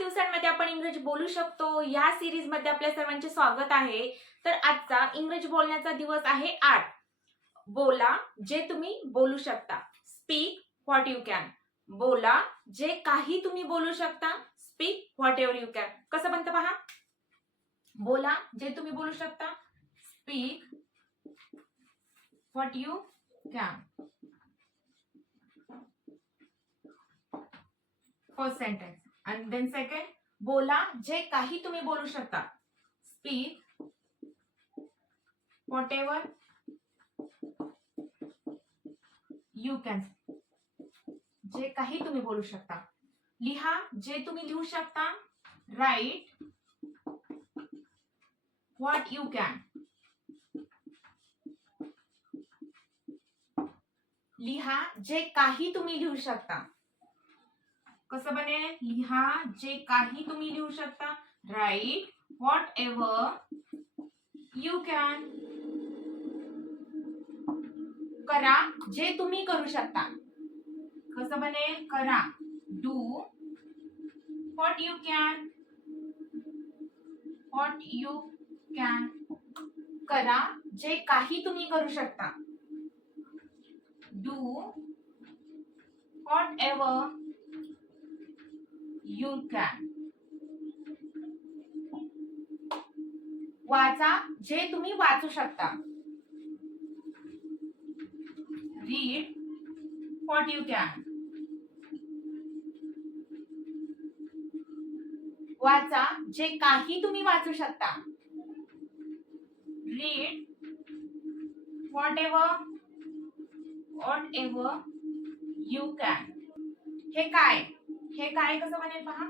दिवसांमध्ये आपण इंग्रजी बोलू शकतो या सिरीज मध्ये आपल्या सर्वांचे स्वागत आहे। तर आजचा इंग्रजी बोलण्याचा दिवस आहे 8। बोला जे तुम्ही बोलू शकता, स्पीक व्हॉट यू कॅन। बोला जे काही तुम्ही बोलू शकता, speak what ever you can. कसं बनतं पहा, बोला जे तुम्ही बोलू शकता, speak what you can. First sentence and then second, बोला जे काही तुम्ही बोलू शकता, स्पीक whatever you can। जे काही तुम्ही बोलू शकता। लिहा जे तुम्ही लिहू शकता, राईट what you can। लिहा जे काही तुम्ही लिहू शकता, कसं बनेल, लिहा जे काही तुम्ही लिहू शकता, right whatever you can. करा जे तुम्ही करू शकता, कसं बनेल, करा do what you can, what you can. करा जे काही तुम्ही करू शकता, do whatever you can. वाचा जे तुम्ही वाचू शकता, रीड व्हॉट यू कॅन। वाचा जे काही तुम्ही वाचू शकता, read what ever you can. हे काय कसं बनेल पहा,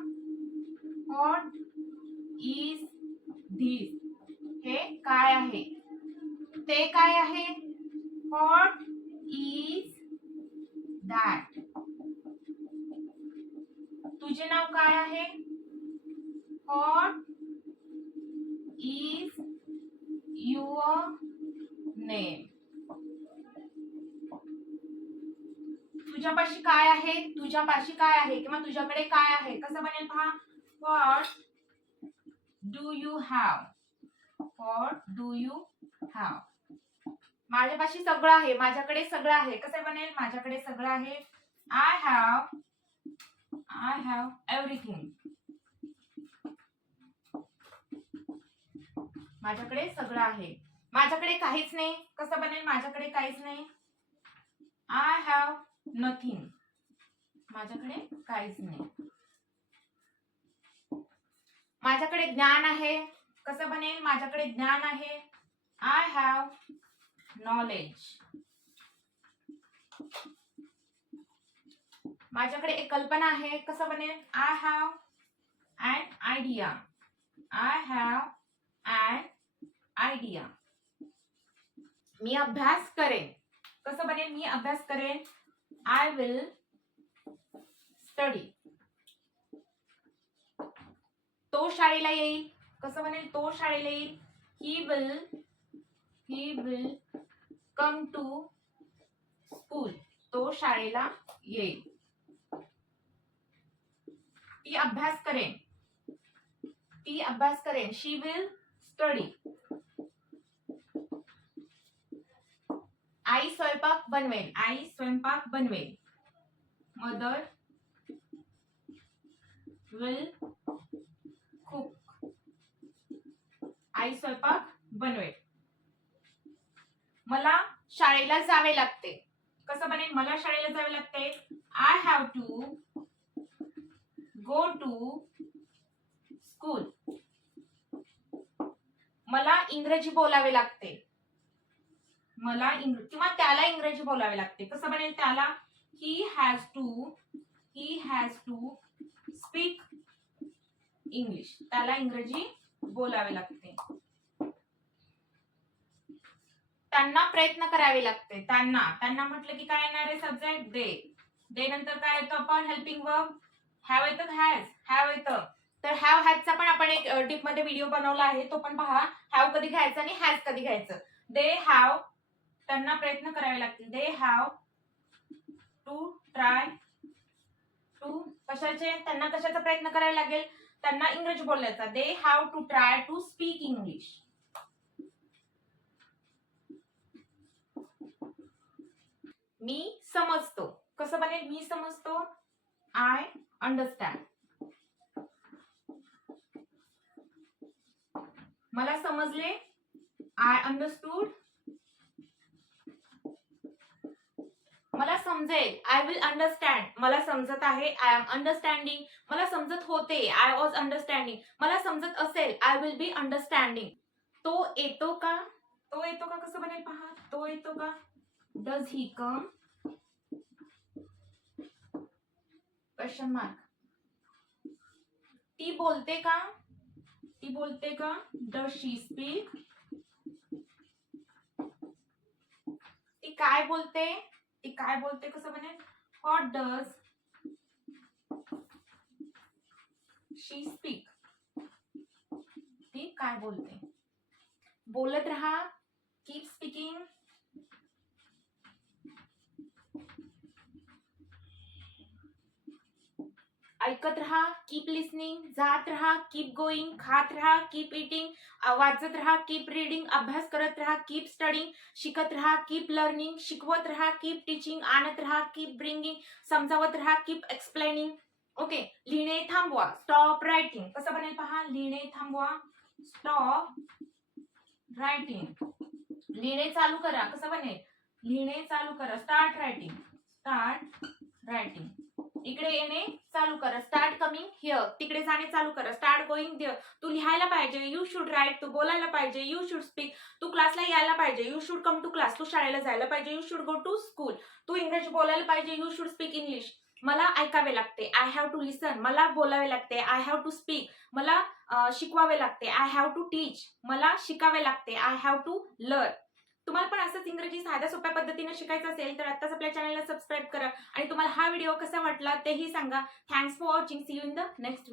व्हॉट इज धिस। हे काय आहे, ते काय आहे, व्हॉट इज दॅट। तुझे नाव काय आहे, व्हॉट इज युअर नेम। तुझ्यापाशी काय आहे, तुझ्यापाशी काय आहे किंवा तुझ्याकडे काय आहे, कसं बनेल पहा, what do you have, what do you have. माझ्यापाशी सगळं आहे, माझ्याकडे सगळं आहे, कसं बनेल, माझ्याकडे सगळं आहे, आय हॅव एव्हरीथिंग। माझ्याकडे सगळं आहे, माझ्याकडे काहीच नाही, कसं बनेल, माझ्याकडे काहीच नाही, आय हॅव नथिंग। माझ्याकडे काहीच नाही। माझ्याकडे ज्ञान आहे, कसं बनेल, माझ्याकडे ज्ञान आहे, आय हॅव नॉलेज। माझ्याकडे एक कल्पना आहे, कसं बनेल, I have an idea, I have an idea। मी अभ्यास करेन, कसं बनेल, मी अभ्यास करेन, आय विल स्टडी। तो शाळेला येईल, कसं बनेल, तो शाळेला येईल, he will come to school. तो शाळेला येईल। ती अभ्यास करेन, शी विल स्टडी। आई स्वयंपाक बनवेल, मदर विल कुक। आई स्वयंपाक बनवेल। मला शाळेला जावे लागते, कसं बनेल, मला शाळेला जावे लागते, I have to go to school. मला इंग्रजी बोलावे लागते, किंवा त्याला इंग्रजी बोलावे लागते, कसं बनेल, त्याला he has to speak English. त्याला इंग्रजी बोलावे लागते। त्यांना प्रयत्न करावे लागते, त्यांना म्हटलं की काय येणार आहे, सब्जेक्ट दे नंतर काय येतं, आपण हेल्पिंग वर्ब हॅव येतं, हॅव येतं। तर हॅव हॅजचा पण आपण एक डीप मध्ये व्हिडिओ बनवला आहे, तो पण पहा, हॅव कधी घ्यायचं आणि हॅज कधी घ्यायचं। दे हॅव, त्यांना प्रयत्न करावे लागतील, they have to try to कशाचे, त्यांना कशाचा प्रयत्न करायला लागेल, त्यांना इंग्रजी बोलण्याचा. They have to try to speak English. मी समजतो, कसं बनेल, मी समजतो, आय अंडरस्टँड. मला समजले, आय अंडरस्टूड. मला समजेल, आय विल अंडरस्टँड. मला समजत आहे, आय एम अंडरस्टँडिंग. मला समजत होते, आय वॉज अंडरस्टँडिंग. मला समजत असेल, आय विल बी अंडरस्टँडिंग. तो येतो का, तो येतो का, कसं बनेल पहा, तो येतो का, does he come, question mark. ती बोलते का, ती बोलते का, डज शी स्पीक. ती काय बोलते, ती काय बोलते, कसं बनेल, व्हॉट डज शी स्पीक. ती काय बोलते. बोलत रहा, कीप स्पीकिंग. ऐकत रहा, कीप लिसनिंग. जात रहा, कीप गोईंग. खात रहा, कीप इटिंग. वाचत रहा, कीप रीडिंग. अभ्यास करत रहा, कीप स्टडिंग. शिकत रहा, कीप लर्निंग. शिकवत रहा, कीप टीचिंग. आणत रहा, कीप ब्रिंगिंग. समजावत रहा, कीप एक्सप्लेनिंग. ओके. लिहिणे थांबवा, स्टॉप रायटिंग. कसं बनेल पहा, लिहिणे थांबवा, स्टॉप रायटिंग. लिहिणे चालू करा, कसं बनेल, लिहिणे चालू करा, स्टार्ट रायटिंग. Start writing. इकडे येणे चालू करा, स्टार्ट कमिंग हिअर. तिकडे जाणे चालू करा, स्टार्ट गोईंग देअर. तू लिहायला पाहिजे, यू शुड राईट. तू बोलायला पाहिजे, यू शुड स्पीक. तू क्लासला यायला पाहिजे, you should come to class. तू शाळेला जायला पाहिजे, you should go to school. तू इंग्रजी बोलायला पाहिजे, यू शुड स्पीक इंग्लिश. मला ऐकावे लागते, आय हॅव टू लिसन. मला बोलावे लागते, आय हॅव टू स्पीक. मला शिकवावे लागते, आय हॅव टू टीच. मला शिकावे लागते, आय हॅव टू लर्न. तुम्हाला पण असंच इंग्रजी साध्या सोप्या पद्धतीने शिकायचं असेल तर आत्ताच आपल्या चॅनलला सबस्क्राईब करा आणि तुम्हाला हा व्हिडिओ कसा वाटला तेही सांगा. Thanks for watching. See you in the next